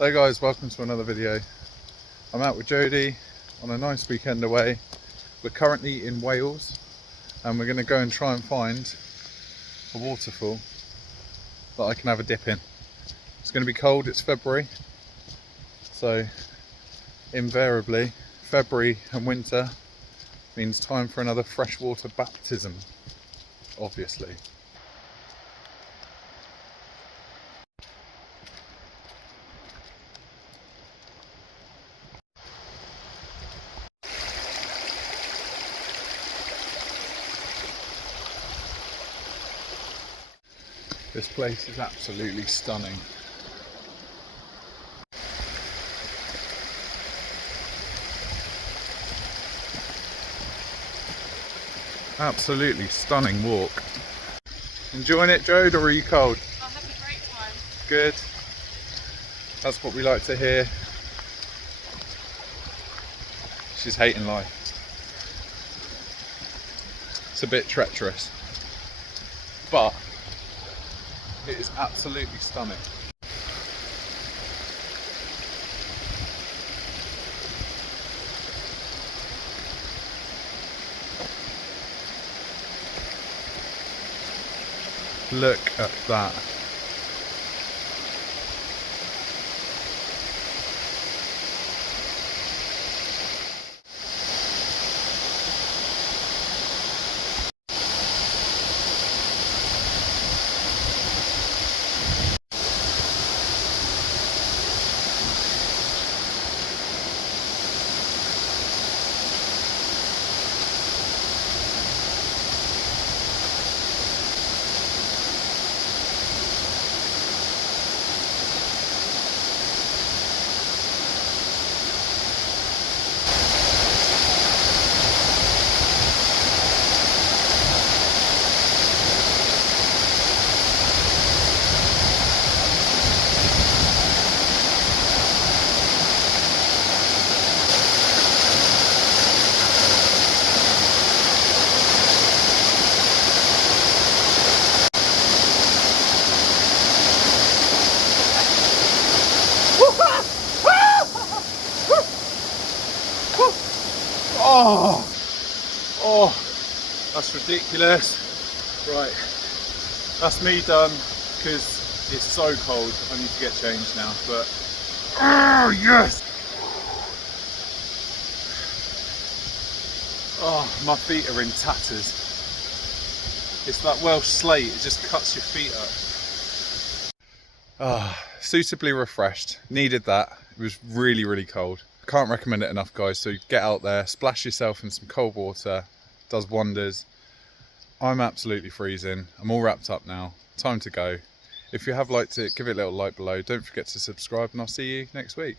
Hey guys, welcome to another video. I'm out with Jodie on a nice weekend away. We're currently in Wales and we're going to go and try and find a waterfall that I can have a dip in. It's going to be cold, it's February, so invariably February and winter means time for another freshwater baptism, obviously. This place is absolutely stunning. Absolutely stunning walk. Enjoying it, Jode, or are you cold? I'll have a great time. Good. That's what we like to hear. She's hating life. It's a bit treacherous, but it is absolutely stunning. Look at that. Oh, that's ridiculous. Right, that's me done because it's so cold. I need to get changed now, but oh yes. Oh, my feet are in tatters. It's that Welsh slate, it just cuts your feet up. Ah, suitably refreshed. Needed that. It was really, really cold. Can't recommend it enough, guys. So get out there, splash yourself in some cold water. Does wonders. I'm absolutely freezing. I'm all wrapped up now. Time to go. If you have liked it, give it a little like below. Don't forget to subscribe, and I'll see you next week.